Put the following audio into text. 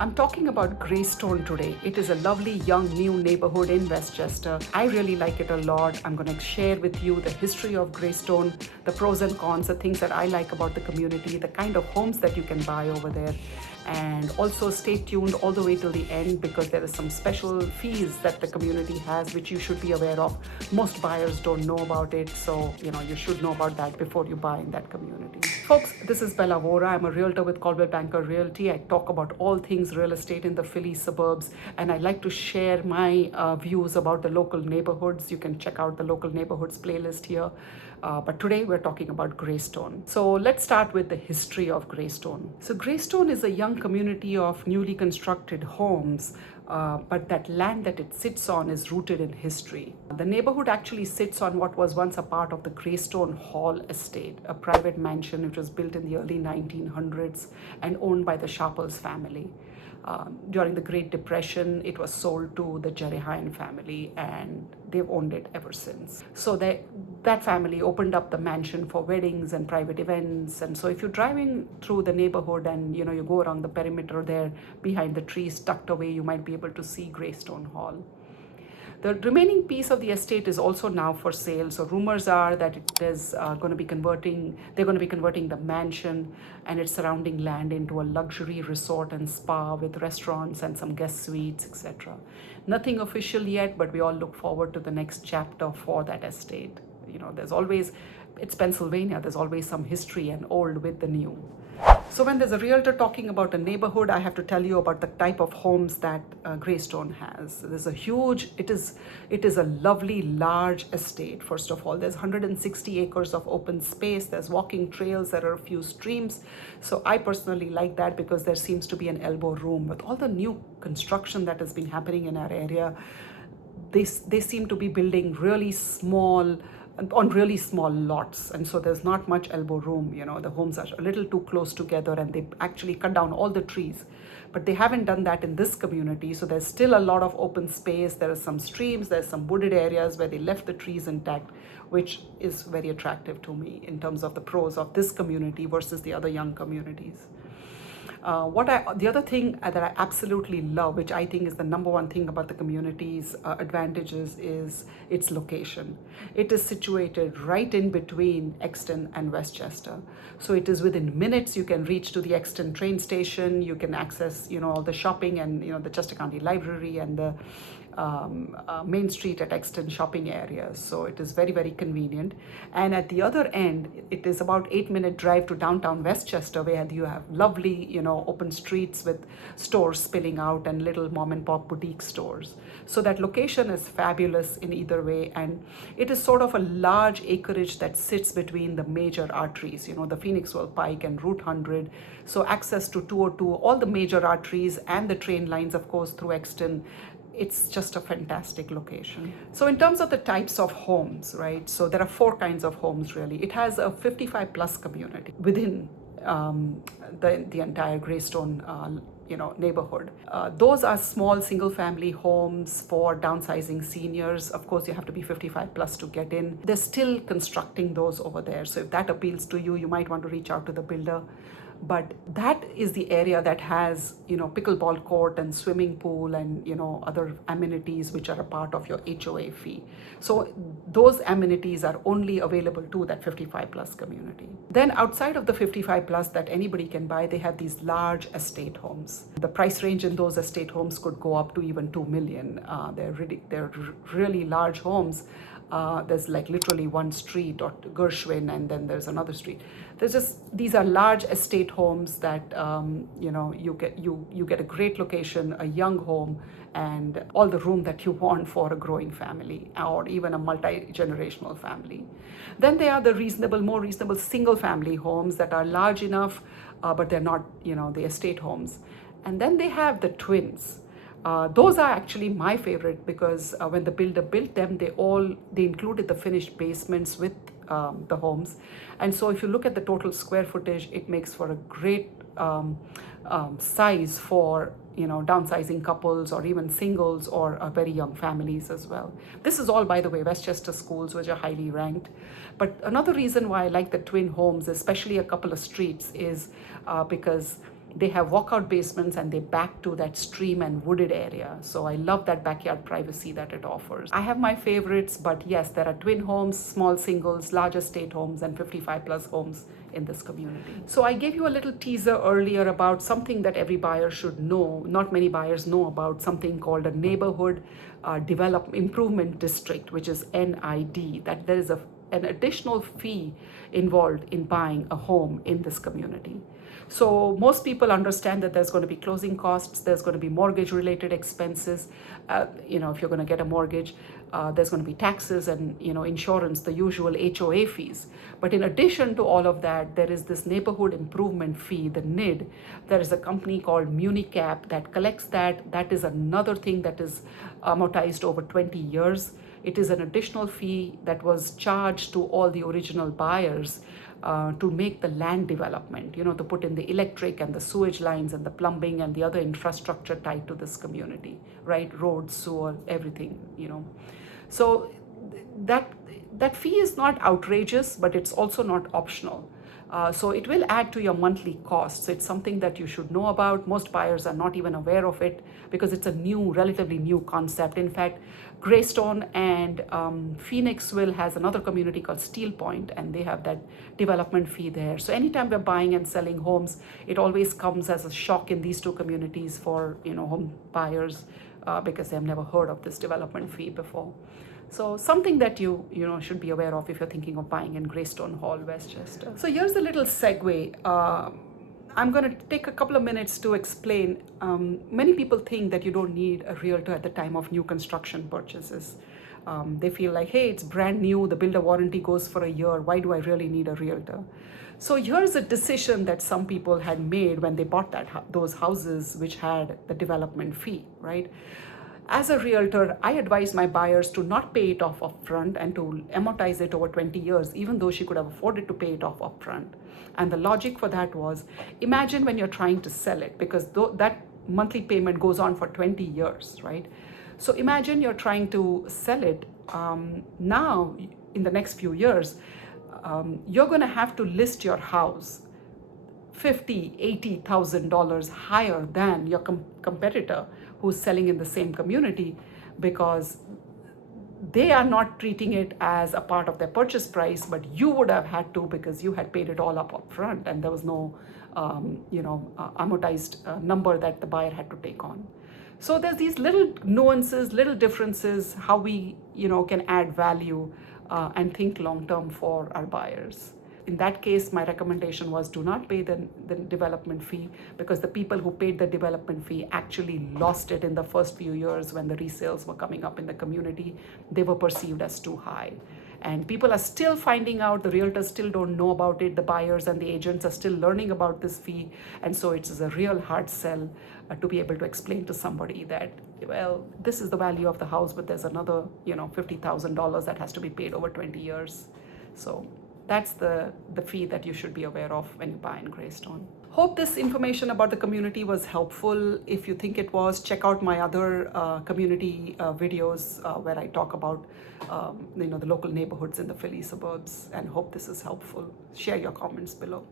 I'm talking about Greystone today. It is a lovely young new neighborhood in Westchester. I really like it a lot. I'm going to share with you the history of Greystone, the pros and cons, the things that I like about the community, the kind of homes that you can buy over there. And also stay tuned all the way till the end because there is some special fees that the community has which you should be aware of. Most buyers don't know about it, so you should know about that before you buy in that community. Folks, this is Bela Vora. I'm a realtor with Coldwell Banker Realty. I talk about all things real estate in the Philly suburbs, and I like to share my views about the local neighborhoods. You can check out the local neighborhoods playlist here. But today we're talking about Greystone. So let's start with the history of Greystone. So Greystone is a young community of newly constructed homes, but that land that it sits on is rooted in history. The neighborhood actually sits on what was once a part of the Greystone Hall estate, a private mansion which was built in the early 1900s and owned by the Sharples family. During the Great Depression, it was sold to the Jerihine family, and they've owned it ever since. So that family opened up the mansion for weddings and private events. And so if you're driving through the neighborhood and you go around the perimeter there behind the trees tucked away, you might be able to see Greystone Hall. The remaining piece of the estate is also now for sale. So rumors are that it is they're going to be converting the mansion and its surrounding land into a luxury resort and spa with restaurants and some guest suites, etc. Nothing official yet, but we all look forward to the next chapter for that estate. It's Pennsylvania, there's always some history and old with the new. So when there's a realtor talking about a neighborhood, I have to tell you about the type of homes that Greystone has. It is a lovely large estate. First of all, there's 160 acres of open space. There's walking trails. There are a few streams. So I personally like that because there seems to be an elbow room. With all the new construction that has been happening in our area, they seem to be building on really small lots, and so there's not much elbow room. The homes are a little too close together, and they actually cut down all the trees, but they haven't done that in this community. So there's still a lot of open space. There are some streams, there's some wooded areas where they left the trees intact, which is very attractive to me in terms of the pros of this community versus the other young communities. The other thing that I absolutely love, which I think is the number one thing about the community's advantages, is its location. It is situated right in between Exton and Westchester. So it is within minutes. You can reach to the Exton train station. You can access, all the shopping and, the Chester County Library and the Main Street at Exton shopping areas. So it is very, very convenient. And at the other end, it is about 8-minute drive to downtown Westchester, where you have lovely, open streets with stores spilling out and little mom and pop boutique stores. So that location is fabulous in either way. And it is sort of a large acreage that sits between the major arteries, the Phoenixville Pike and Route 100. So access to 202, all the major arteries and the train lines, of course, through Exton. It's just a fantastic location. So in terms of the types of homes, right? So there are 4 kinds of homes really. It has a 55 plus community within the entire Greystone neighborhood. Those are small single family homes for downsizing seniors. Of course, you have to be 55 plus to get in. They're still constructing those over there. So if that appeals to you, you might want to reach out to the builder. But that is the area that has, pickleball court and swimming pool and, other amenities which are a part of your HOA fee. So those amenities are only available to that 55 plus community. Then outside of the 55 plus that anybody can buy, they have these large estate homes. The price range in those estate homes could go up to even $2 million. They're really large homes. There's like literally one street or Gershwin, and then there's another street. These are large estate homes that you get a great location, a young home, and all the room that you want for a growing family or even a multi-generational family. Then there are the more reasonable single family homes that are large enough, but they're not the estate homes. And then they have the twins. Those are actually my favorite because when the builder built them, they included the finished basements with the homes. And so if you look at the total square footage, it makes for a great size for downsizing couples or even singles or very young families as well. This is all, by the way, Westchester schools, which are highly ranked. But another reason why I like the twin homes, especially a couple of streets, is because They have walkout basements and they back to that stream and wooded area. So I love that backyard privacy that it offers. I have my favorites, but yes, there are twin homes, small singles, large estate homes, and 55 plus homes in this community. So I gave you a little teaser earlier about something that every buyer should know. Not many buyers know about something called a neighborhood develop improvement district, which is NID, that there is an additional fee involved in buying a home in this community. So most people understand that there's going to be closing costs, there's going to be mortgage related expenses. If you're going to get a mortgage, there's going to be taxes and insurance, the usual HOA fees. But in addition to all of that, there is this neighborhood improvement fee, the NID. There is a company called Municap that collects that. That is another thing that is amortized over 20 years. It is an additional fee that was charged to all the original buyers to make the land development, to put in the electric and the sewage lines and the plumbing and the other infrastructure tied to this community, right? Roads, sewer, everything, So that fee is not outrageous, but it's also not optional. So it will add to your monthly costs. It's something that you should know about. Most buyers are not even aware of it because it's a relatively new concept. In fact, Greystone and Phoenixville has another community called Steel Point, and they have that development fee there. So anytime we're buying and selling homes, it always comes as a shock in these two communities for home buyers because they have never heard of this development fee before. So something that you should be aware of if you're thinking of buying in Greystone Hall, Westchester. So here's a little segue. I'm going to take a couple of minutes to explain. Many people think that you don't need a realtor at the time of new construction purchases. They feel like, hey, it's brand new, the builder warranty goes for a year. Why do I really need a realtor? So here's a decision that some people had made when they bought those houses which had the development fee, right? As a realtor, I advise my buyers to not pay it off upfront and to amortize it over 20 years, even though she could have afforded to pay it off upfront. And the logic for that was, imagine when you're trying to sell it, because that monthly payment goes on for 20 years, right? So imagine you're trying to sell it now in the next few years. You're going to have to list your house $50,000, $80,000 higher than your competitor who's selling in the same community, because they are not treating it as a part of their purchase price, but you would have had to because you had paid it all up front and there was no amortized number that the buyer had to take on. So there's these little nuances, little differences, how we can add value and think long term for our buyers. In that case, my recommendation was do not pay the development fee, because the people who paid the development fee actually lost it in the first few years when the resales were coming up in the community. They were perceived as too high. And people are still finding out, the realtors still don't know about it, the buyers and the agents are still learning about this fee. And so it's a real hard sell to be able to explain to somebody that, well, this is the value of the house, but there's another $50,000 that has to be paid over 20 years. So that's the fee that you should be aware of when you buy in Greystone. Hope this information about the community was helpful. If you think it was, check out my other community videos where I talk about the local neighborhoods in the Philly suburbs, and hope this is helpful. Share your comments below.